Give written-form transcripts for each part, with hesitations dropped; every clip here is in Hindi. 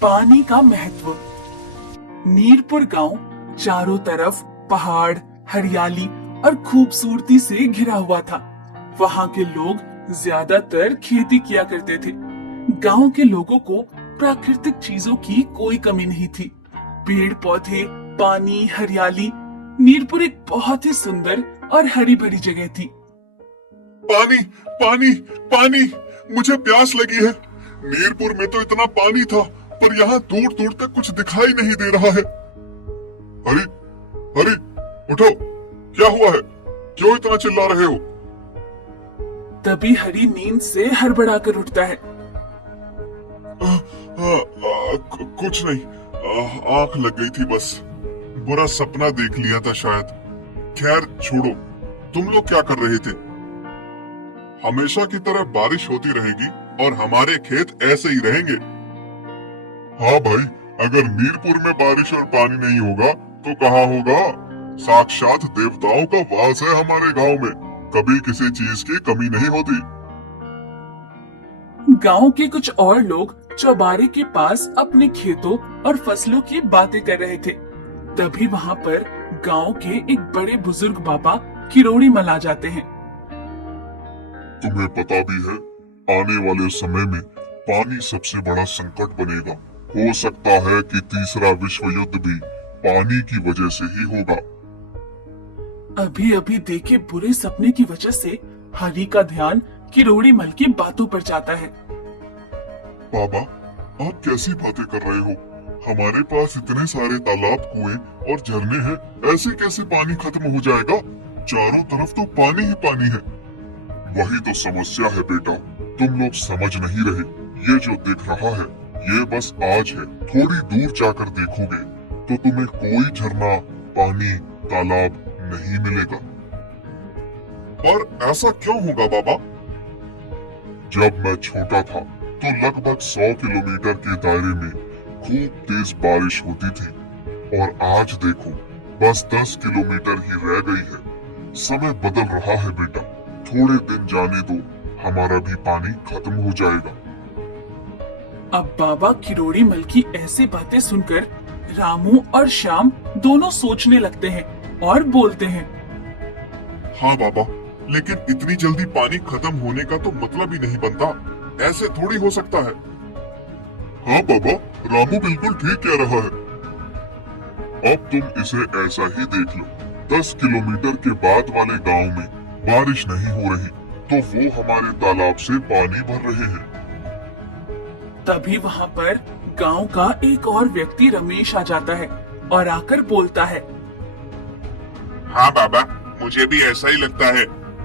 पानी का महत्व। मीरपुर गांव चारों तरफ पहाड़, हरियाली और खूबसूरती से घिरा हुआ था। वहां के लोग ज्यादातर खेती किया करते थे। गांव के लोगों को प्राकृतिक चीजों की कोई कमी नहीं थी। पेड़ पौधे, पानी, हरियाली। मीरपुर एक बहुत ही सुंदर और हरी भरी जगह थी। पानी पानी पानी, मुझे प्यास लगी है। मीरपुर में तो इतना पानी था, पर यहाँ दूर दूर तक कुछ दिखाई नहीं दे रहा है। हरी, हरी, उठो, क्या हुआ है? क्यों इतना चिल्ला रहे हो? तभी हरी नींद से हड़बड़ाकर उठता है। कुछ नहीं, आंख लग गई थी बस। बुरा सपना देख लिया था शायद। खैर छोड़ो, तुम लोग क्या कर रहे थे? हमेशा की तरह बारिश होती रहेगी और हमारे खेत ऐसे ही रहेंगे। हाँ भाई, अगर मीरपुर में बारिश और पानी नहीं होगा तो कहाँ होगा? साक्षात देवताओं का वास है हमारे गांव में। कभी किसी चीज की कमी नहीं होती। गांव के कुछ और लोग चौबारे के पास अपने खेतों और फसलों की बातें कर रहे थे। तभी वहां पर गांव के एक बड़े बुजुर्ग बाबा किरोड़ी मल आ जाते हैं। तुम्हें पता भी है, आने वाले समय में पानी सबसे बड़ा संकट बनेगा। हो सकता है कि तीसरा विश्व युद्ध भी पानी की वजह से ही होगा। अभी अभी देखे बुरे सपने की वजह से हरी का ध्यान किरोड़ी मल की बातों पर जाता है। बाबा, आप कैसी बातें कर रहे हो? हमारे पास इतने सारे तालाब, कुएं और झरने हैं, ऐसे कैसे पानी खत्म हो जाएगा? चारों तरफ तो पानी ही पानी है। वही तो समस्या है बेटा, तुम लोग समझ नहीं रहे। ये जो दिख रहा है, ये बस आज है। थोड़ी दूर जाकर देखोगे तो तुम्हें कोई झरना, पानी, तालाब नहीं मिलेगा। पर ऐसा क्यों होगा बाबा? जब मैं छोटा था तो लगभग 100 किलोमीटर के दायरे में खूब तेज बारिश होती थी, और आज देखो बस 10 किलोमीटर ही रह गई है। समय बदल रहा है बेटा, थोड़े दिन जाने दो, हमारा भी पानी खत्म हो जाएगा। अब बाबा किरोड़ी मल की ऐसी बातें सुनकर रामू और श्याम दोनों सोचने लगते हैं और बोलते हैं। हाँ बाबा, लेकिन इतनी जल्दी पानी खत्म होने का तो मतलब ही नहीं बनता। ऐसे थोड़ी हो सकता है। हाँ बाबा, रामू बिल्कुल ठीक कह रहा है। अब तुम इसे ऐसा ही देख लो, 10 किलोमीटर के बाद वाले गांव में बारिश नहीं हो रही तो वो हमारे तालाब से पानी भर रहे हैं। तभी वहाँ पर गांव का एक और व्यक्ति रमेश आ जाता है और आकर बोलता है। हाँ बाबा, मुझे भी ऐसा ही लगता है।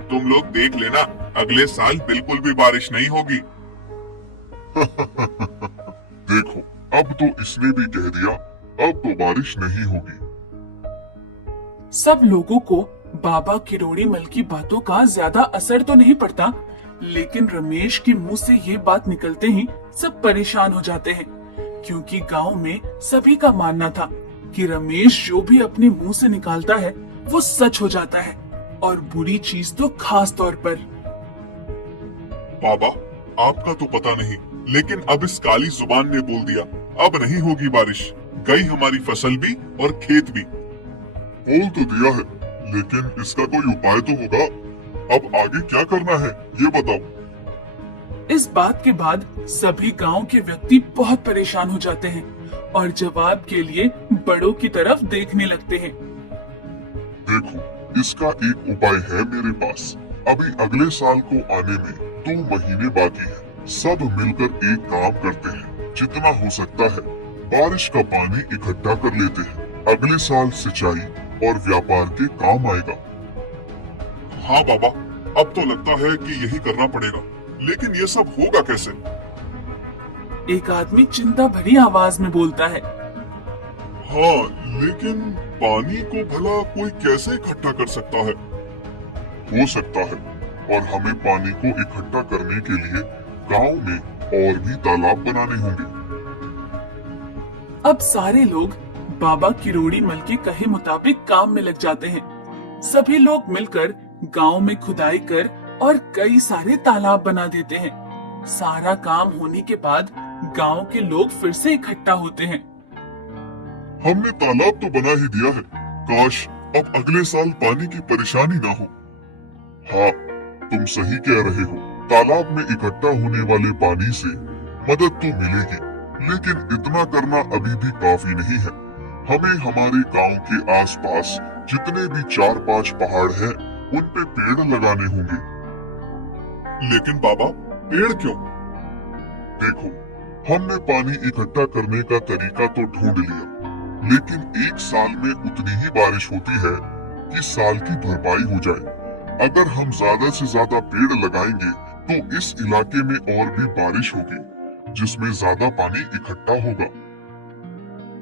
तुम लोग देख लेना, अगले साल बिल्कुल भी बारिश नहीं होगी। देखो, अब तो इसने भी कह दिया, अब तो बारिश नहीं होगी। सब लोगों को बाबा किरोड़ी मल की बातों का ज्यादा असर तो नहीं पड़ता, लेकिन रमेश के मुंह से ये बात निकलते ही सब परेशान हो जाते हैं, क्योंकि गांव में सभी का मानना था कि रमेश जो भी अपने मुंह से निकालता है वो सच हो जाता है, और बुरी चीज तो खास तौर पर। बाबा, आपका तो पता नहीं, लेकिन अब इस काली जुबान ने बोल दिया, अब नहीं होगी बारिश। गई हमारी फसल भी और खेत भी। बोल तो दिया है, लेकिन इसका कोई उपाय तो होगा। अब आगे क्या करना है, ये बताओ। इस बात के बाद सभी गांव के व्यक्ति बहुत परेशान हो जाते हैं और जवाब के लिए बड़ों की तरफ देखने लगते हैं। देखो, इसका एक उपाय है मेरे पास। अभी अगले साल को आने में 2 महीने बाकी है। सब मिलकर एक काम करते हैं, जितना हो सकता है बारिश का पानी इकट्ठा कर लेते हैं। अगले साल सिंचाई और व्यापार के काम आएगा। हाँ बाबा, अब तो लगता है कि यही करना पड़ेगा, लेकिन ये सब होगा कैसे? एक आदमी चिंता भरी आवाज में बोलता है। हाँ, लेकिन पानी को भला कोई कैसे इकट्ठा कर सकता है? हो सकता है, और हमें पानी को इकट्ठा करने के लिए गांव में और भी तालाब बनाने होंगे। अब सारे लोग बाबा किरोड़ी मल के कहे मुताबिक काम में लग जाते हैं। सभी लोग मिलकर गांव में खुदाई कर और कई सारे तालाब बना देते हैं। सारा काम होने के बाद गांव के लोग फिर से इकट्ठा होते हैं। हमने तालाब तो बना ही दिया है, काश अब अगले साल पानी की परेशानी ना हो। हाँ, तुम सही कह रहे हो, तालाब में इकट्ठा होने वाले पानी से मदद तो मिलेगी, लेकिन इतना करना अभी भी काफी नहीं है। हमें हमारे गांव के आसपास जितने भी 4-5 पहाड़ हैं, उन पे पेड़ लगाने होंगे। लेकिन बाबा, पेड़ क्यों? देखो, हमने पानी इकट्ठा करने का तरीका तो ढूंढ लिया, लेकिन एक साल में उतनी ही बारिश होती है कि साल की भरपाई हो जाए। अगर हम ज्यादा से ज्यादा पेड़ लगाएंगे तो इस इलाके में और भी बारिश होगी, जिसमें ज्यादा पानी इकट्ठा होगा।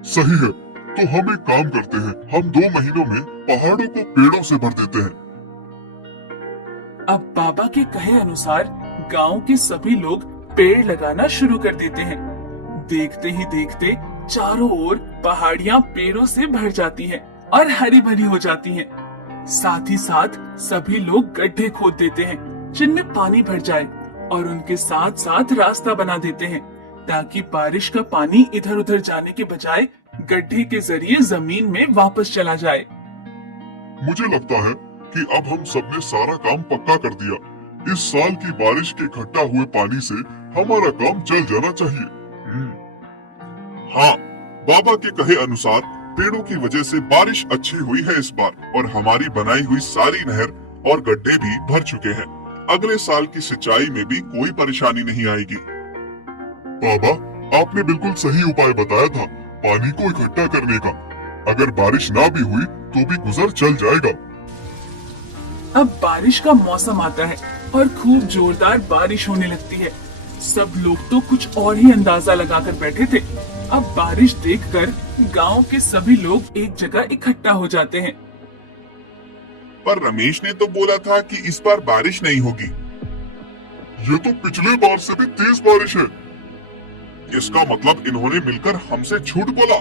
सही है, तो हम एक काम करते हैं, हम 2 महीनों में पहाड़ों को पेड़ों से भर देते हैं। अब बाबा के कहे अनुसार गांव के सभी लोग पेड़ लगाना शुरू कर देते हैं। देखते ही देखते चारों ओर पहाड़ियां पेड़ों से भर जाती हैं और हरी भरी हो जाती हैं। साथ ही साथ सभी लोग गड्ढे खोद देते हैं जिनमें पानी भर जाए, और उनके साथ साथ रास्ता बना देते हैं ताकि बारिश का पानी इधर उधर जाने के बजाय गड्ढे के जरिए जमीन में वापस चला जाए। मुझे लगता है कि अब हम सबने सारा काम पक्का कर दिया। इस साल की बारिश के इकट्ठा हुए पानी से हमारा काम चल जाना चाहिए। हाँ, बाबा के कहे अनुसार पेड़ों की वजह से बारिश अच्छी हुई है इस बार, और हमारी बनाई हुई सारी नहर और गड्ढे भी भर चुके हैं। अगले साल की सिंचाई में भी कोई परेशानी नहीं आएगी। बाबा, आपने बिल्कुल सही उपाय बताया था पानी को इकट्ठा करने का। अगर बारिश ना भी हुई तो भी गुजर चल जाएगा। अब बारिश का मौसम आता है और खूब जोरदार बारिश होने लगती है। सब लोग तो कुछ और ही अंदाजा लगाकर बैठे थे। अब बारिश देखकर गांव के सभी लोग एक जगह इकट्ठा हो जाते हैं। पर रमेश ने तो बोला था कि इस बार बारिश नहीं होगी। ये तो पिछले बार से भी तेज बारिश है। इसका मतलब इन्होंने मिलकर हमसे झूठ बोला।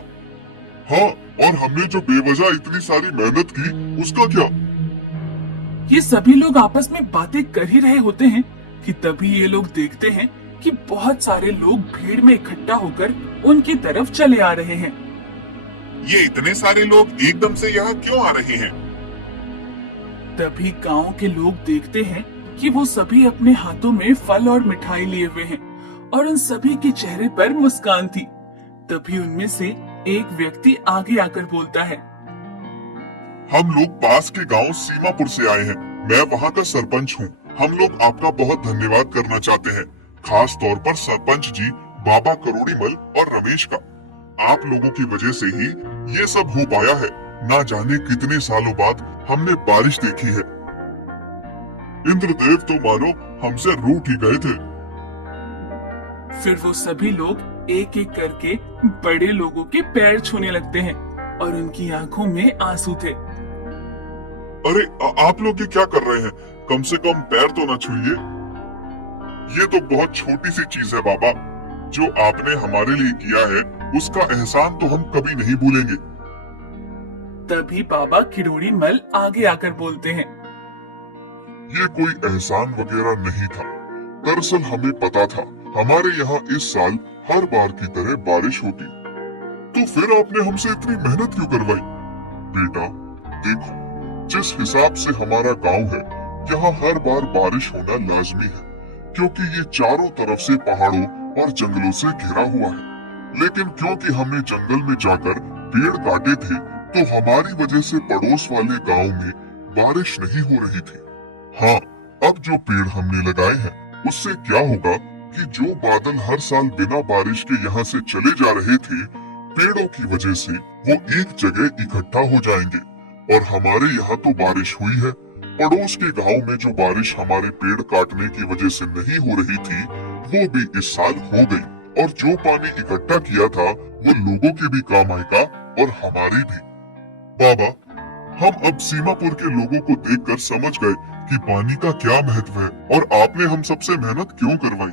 हाँ, और हमने जो बेवजह इतनी सारी मेहनत की, उसका क्या? ये सभी लोग आपस में बातें कर ही रहे होते हैं कि तभी ये लोग देखते हैं कि बहुत सारे लोग भीड़ में इकट्ठा होकर उनकी तरफ चले आ रहे हैं। ये इतने सारे लोग एकदम से यहाँ क्यों आ रहे हैं? तभी गांव के लोग देखते हैं कि वो सभी अपने हाथों में फल और मिठाई लिए हुए हैं और उन सभी के चेहरे पर मुस्कान थी। तभी उनमें से एक व्यक्ति आगे आकर बोलता है, हम लोग पास के गांव सीमापुर से आए हैं। मैं वहाँ का सरपंच हूँ। हम लोग आपका बहुत धन्यवाद करना चाहते हैं, खास तौर पर सरपंच जी, बाबा करोड़ीमल और रमेश का। आप लोगों की वजह से ही ये सब हो पाया है। ना जाने कितने सालों बाद हमने बारिश देखी है। इंद्रदेव तो मानो हमसे रूठ ही गए थे। फिर वो सभी लोग एक एक करके बड़े लोगों के पैर छूने लगते हैं और उनकी आंखों में आंसू थे। अरे आप लोग ये क्या कर रहे हैं? कम से कम पैर तो ना छूइए। ये तो बहुत छोटी सी चीज है बाबा। जो आपने हमारे लिए किया है उसका एहसान तो हम कभी नहीं भूलेंगे। तभी बाबा किरोड़ीमल आगे आकर बोलते हैं, ये कोई एहसान वगैरह नहीं था। दरअसल हमें पता था हमारे यहाँ इस साल हर बार की तरह बारिश होगी, तो फिर आपने हमसे इतनी मेहनत क्यों करवाई? बेटा देखो, जिस हिसाब से हमारा गांव है, यहाँ हर बार बारिश होना लाजमी है, क्योंकि ये चारों तरफ से पहाड़ों और जंगलों से घिरा हुआ है। लेकिन क्योंकि हमने जंगल में जाकर पेड़ काटे थे, तो हमारी वजह से पड़ोस वाले गांव में बारिश नहीं हो रही थी। हाँ, अब जो पेड़ हमने लगाए हैं, उससे क्या होगा कि जो बादल हर साल बिना बारिश के यहाँ से चले जा रहे थे, पेड़ों की वजह से वो एक जगह इकट्ठा हो जाएंगे। और हमारे यहाँ तो बारिश हुई है, पड़ोस के गांव में जो बारिश हमारे पेड़ काटने की वजह से नहीं हो रही थी, वो भी इस साल हो गई। और जो पानी इकट्ठा किया था, वो लोगों के भी काम आएगा और हमारे भी। बाबा, हम अब सीमापुर के लोगों को देखकर समझ गए कि पानी का क्या महत्व है और आपने हम सबसे मेहनत क्यों करवाई।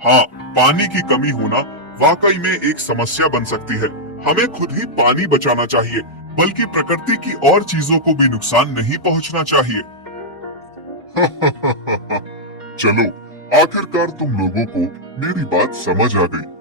हाँ, पानी की कमी होना वाकई में एक समस्या बन सकती है। हमें खुद ही पानी बचाना चाहिए, बल्कि प्रकृति की और चीजों को भी नुकसान नहीं पहुंचना चाहिए। चलो, आखिरकार तुम लोगों को मेरी बात समझ आ गई।